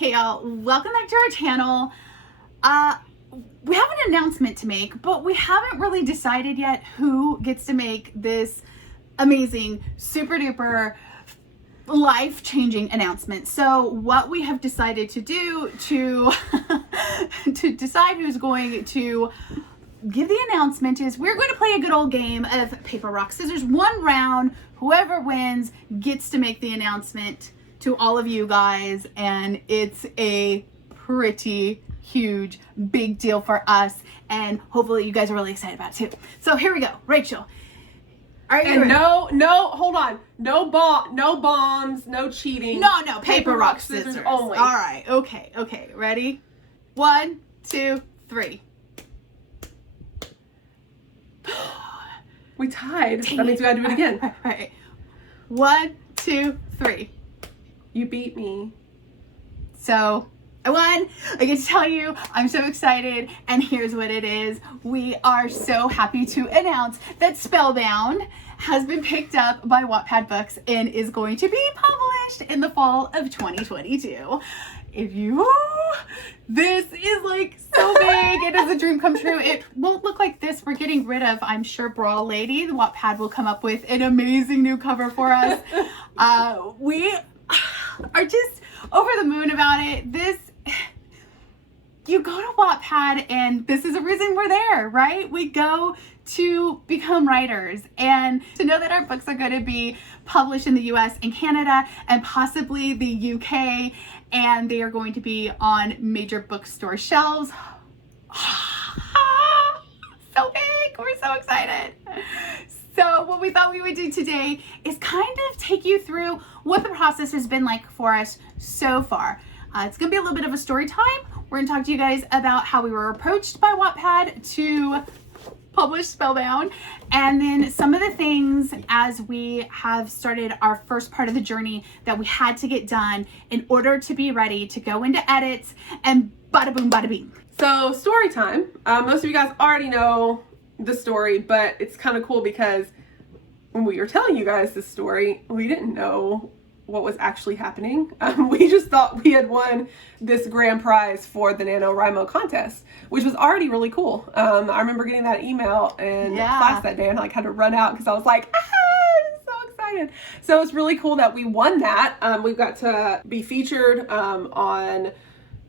Hey y'all, welcome back to our channel. We have an announcement to make, but we haven't really decided yet who gets to make this amazing, super duper, life-changing announcement. So what we have decided to do to decide who's going to give the announcement is we're going to play a good old game of paper, rock, scissors. One round, whoever wins gets to make the announcement to all of you guys, and it's a pretty huge, big deal for us, and hopefully you guys are really excited about it too. So here we go. Rachel, are you ready? Hold on. No bombs, no cheating. No, paper, rock, scissors only. All right, okay. Ready? 1, 2, 3. We tied. That means we gotta do it again. All right. 1, 2, 3. You beat me. So I won. I get to tell you, I'm so excited, and here's what it is. We are so happy to announce that Spellbound has been picked up by Wattpad Books and is going to be published in the fall of 2022. This is like so big. It is a dream come true. It won't look like this. We're getting rid of, I'm sure, Brawl Lady. The Wattpad will come up with an amazing new cover for us. We are just over the moon about it. You go to Wattpad, and this is a reason we're there, right? We go to become writers and to know that our books are going to be published in the US and Canada and possibly the UK, and they are going to be on major bookstore shelves. So big. We're so excited. So what we thought we would do today is kind of take you through what the process has been like for us so far. It's going to be a little bit of a story time. We're going to talk to you guys about how we were approached by Wattpad to publish Spellbound, and then some of the things as we have started our first part of the journey that we had to get done in order to be ready to go into edits, and bada boom, bada bing. So story time. Most of you guys already know the story, but it's kind of cool because when we were telling you guys this story, we didn't know what was actually happening. We just thought we had won this grand prize for the NaNoWriMo contest, which was already really cool. I remember getting that email in class that day, and I had to run out because I was like, I'm so excited. So it's really cool that we won that. We've got to be featured on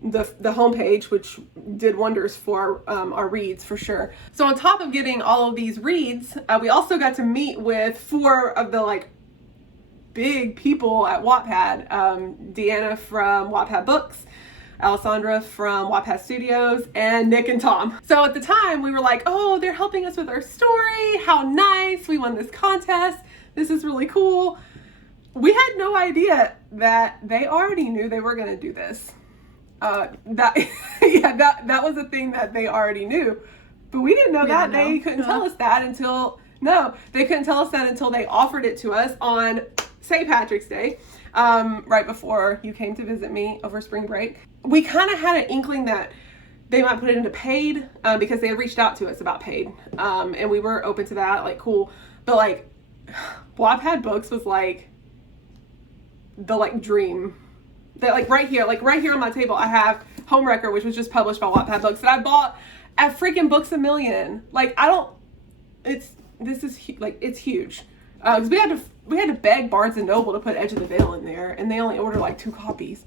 the homepage, which did wonders for our reads for sure. So on top of getting all of these reads, we also got to meet with 4 of the big people at Wattpad. Deanna from Wattpad Books, Alessandra from Wattpad Studios, and Nick and Tom. So at the time we were like, oh, they're helping us with our story. How nice. We won this contest. This is really cool. We had no idea that they already knew they were going to do this. That was a thing that they already knew, but we didn't know that. They couldn't tell us that until they offered it to us on St. Patrick's Day, right before you came to visit me over spring break. We kind of had an inkling that they might put it into paid, because they had reached out to us about paid, and we were open to that, cool. But Wattpad Books was the dream. That right here on my table, I have Homewrecker, which was just published by Wattpad Books, that I bought at freaking Books A Million. It's huge. Because we had to beg Barnes and Noble to put Edge of the Veil in there, and they only ordered 2 copies.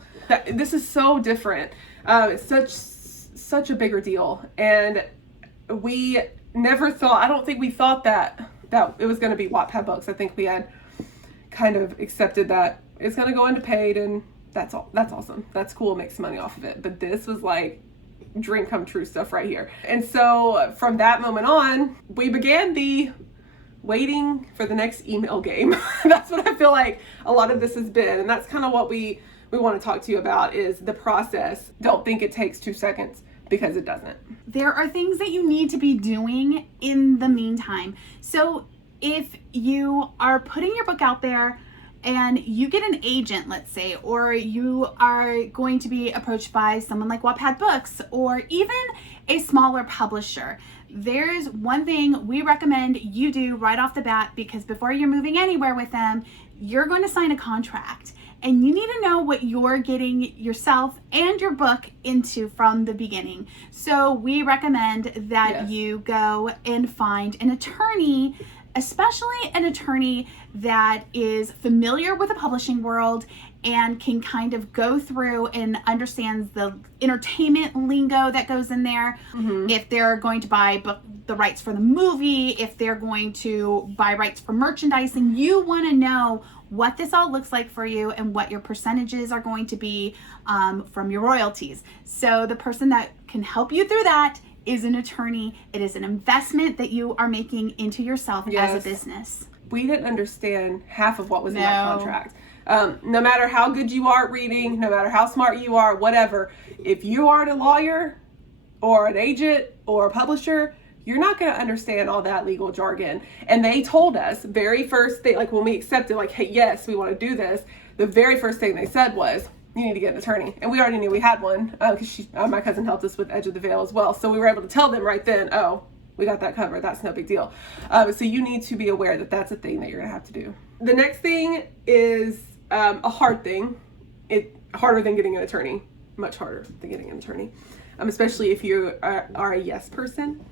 This is so different. It's such a bigger deal, and we never thought. I don't think we thought that it was going to be Wattpad Books. I think we had kind of accepted that it's going to go into paid, and that's all. That's awesome. That's cool. Make some money off of it. But this was dream come true stuff right here. And so from that moment on, we began the waiting for the next email game. That's what I feel like a lot of this has been. And that's kind of what we want to talk to you about, is the process. Don't think it takes 2 seconds, because it doesn't. There are things that you need to be doing in the meantime. So if you are putting your book out there and you get an agent, let's say, or you are going to be approached by someone like Wattpad Books, or even a smaller publisher, there's one thing we recommend you do right off the bat, because before you're moving anywhere with them, you're going to sign a contract. and you need to know what you're getting yourself and your book into from the beginning. So we recommend that Yes. you go and find an attorney, especially an attorney that is familiar with the publishing world and can kind of go through and understands the entertainment lingo that goes in there. If they're going to buy the rights for the movie, if they're going to buy rights for merchandising, you want to know what this all looks like for you and what your percentages are going to be from your royalties. So the person that can help you through that is an attorney. It is an investment that you are making into yourself as a business. We didn't understand half of what was in that contract. No matter how good you are at reading, no matter how smart you are, whatever, if you aren't a lawyer or an agent or a publisher, you're not going to understand all that legal jargon. And they told us very first thing, like when we accepted, like, hey, yes, we want to do this, the very first thing they said was, you need to get an attorney. And we already knew we had one because my cousin helped us with Edge of the Veil as well. So we were able to tell them right then, oh, we got that covered. That's no big deal. So you need to be aware that that's a thing that you're going to have to do. The next thing is a hard thing. Harder than getting an attorney. Much harder than getting an attorney. Especially if you are a yes person,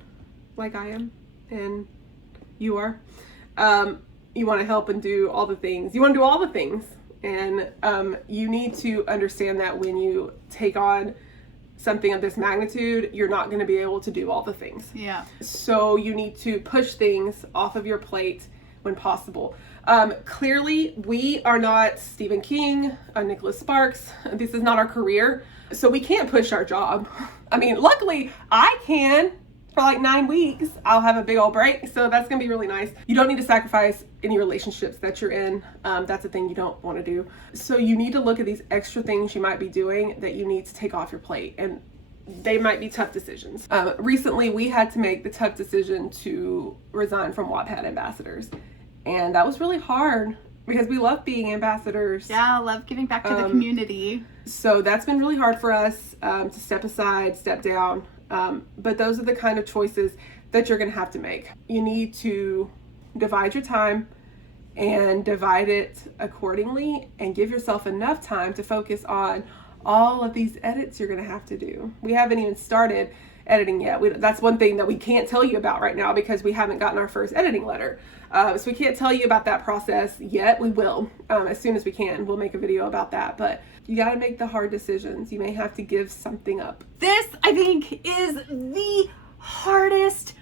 like I am, and you are. You want to help and do all the things. You want to do all the things. And you need to understand that when you take on something of this magnitude, you're not going to be able to do all the things. Yeah. So you need to push things off of your plate when possible. Clearly, we are not Stephen King, Nicholas Sparks. This is not our career. So we can't push our job. I mean, luckily, I can. For like 9 weeks, I'll have a big old break. So that's going to be really nice. You don't need to sacrifice any relationships that you're in. That's a thing you don't want to do. So you need to look at these extra things you might be doing that you need to take off your plate. And they might be tough decisions. Recently, we had to make the tough decision to resign from Wattpad Ambassadors. And that was really hard because we love being ambassadors. Yeah, I love giving back to the community. So that's been really hard for us to step aside, step down. But those are the kind of choices that you're going to have to make. You need to divide your time and divide it accordingly and give yourself enough time to focus on all of these edits you're going to have to do. We haven't even started editing yet. That's one thing that we can't tell you about right now because we haven't gotten our first editing letter. So we can't tell you about that process yet. We will as soon as we can. We'll make a video about that. But you got to make the hard decisions. You may have to give something up. This, I think, is the hardest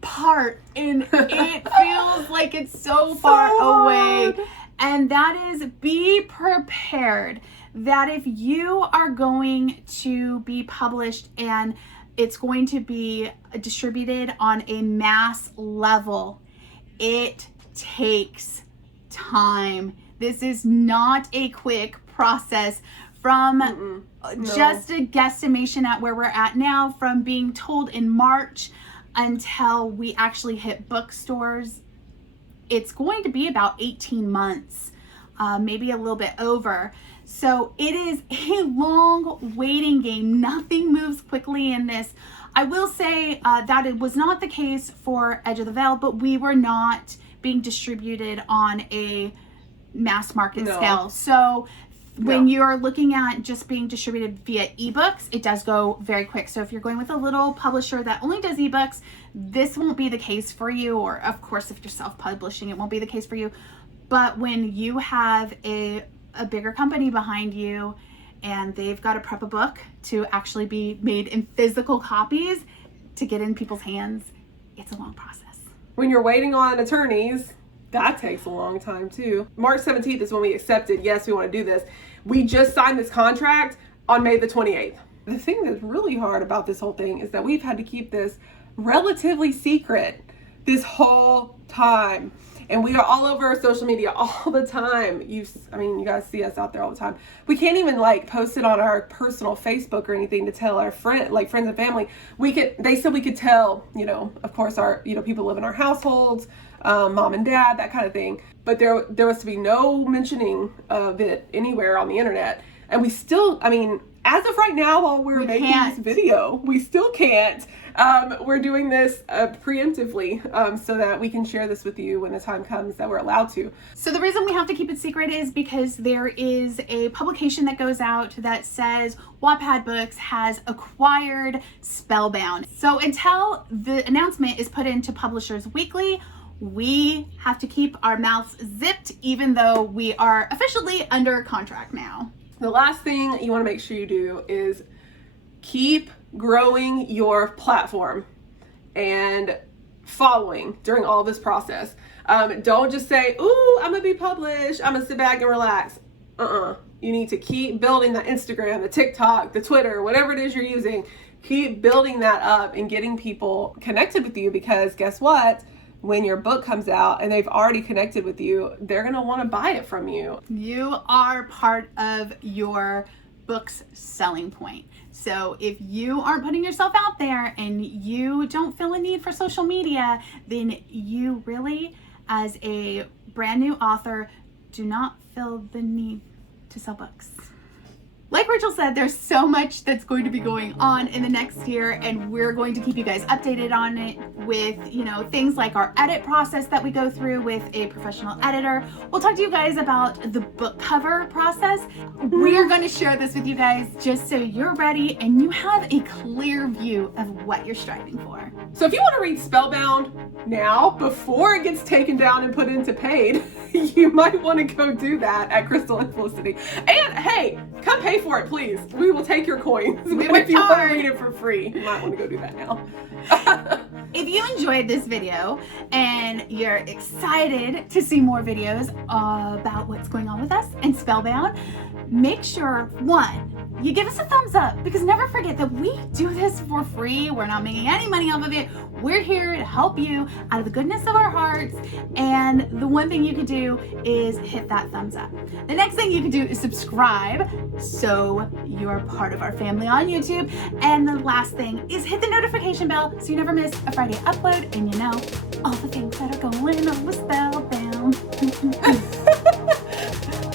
part, and it feels like it's so far away. And that is, be prepared that if you are going to be published and it's going to be distributed on a mass level, it takes time. This is not a quick process. From just a guesstimation at where we're at now, from being told in March until we actually hit bookstores, it's going to be about 18 months, maybe a little bit over. So it is a long waiting game. Nothing moves quickly in this. I will say that it was not the case for Edge of the Veil, but we were not being distributed on a mass market scale. So when you're looking at just being distributed via ebooks, it does go very quick. So if you're going with a little publisher that only does ebooks, this won't be the case for you. Or of course, if you're self-publishing, it won't be the case for you. But when you have a bigger company behind you and they've got to prep a book to actually be made in physical copies to get in people's hands, it's a long process. When you're waiting on attorneys, that takes a long time too. March 17th is when we accepted, yes, we want to do this. We just signed this contract on May the 28th. The thing that's really hard about this whole thing is that we've had to keep this relatively secret this whole time. And we are all over our social media all the time. You guys see us out there all the time. We can't even post it on our personal Facebook or anything to tell our friends and family. They said we could tell, of course, our, people live in our households, mom and dad, that kind of thing. But there was to be no mentioning of it anywhere on the internet. And we still, as of right now, while we're making this video, we still can't. We're doing this preemptively so that we can share this with you when the time comes that we're allowed to. So the reason we have to keep it secret is because there is a publication that goes out that says Wattpad Books has acquired Spellbound. So until the announcement is put into Publishers Weekly, we have to keep our mouths zipped, even though we are officially under contract now. The last thing you want to make sure you do is keep growing your platform and following during all this process. Don't just say, ooh, I'm gonna be published, I'm gonna sit back and relax. You need to keep building the Instagram, the TikTok, the Twitter, whatever it is you're using. Keep building that up and getting people connected with you, because guess what? When your book comes out and they've already connected with you, they're going to want to buy it from you. You are part of your book's selling point. So if you aren't putting yourself out there and you don't feel a need for social media, then you really, as a brand new author, do not feel the need to sell books. Like Rachel said, there's so much that's going to be going on in the next year, and we're going to keep you guys updated on it with, things like our edit process that we go through with a professional editor. We'll talk to you guys about the book cover process. We're going to share this with you guys just so you're ready and you have a clear view of what you're striving for. So if you want to read Spellbound now, before it gets taken down and put into paid, you might want to go do that at Crystal and Felicity. And hey, come pay for it, please. We will take your coins. But if you want to read it for free, you might want to go do that now. If you enjoyed this video and you're excited to see more videos about what's going on with us and Spellbound, make sure, one, you give us a thumbs up, because never forget that we do this for free. We're not making any money off of it. We're here to help you out of the goodness of our hearts. And the one thing you can do is hit that thumbs up. The next thing you can do is subscribe so you're part of our family on YouTube. And the last thing is hit the notification bell so you never miss a Friday upload and you know all the things that are going on with Spellbound.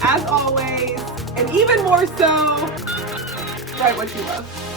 As always, and even more so, write what you love.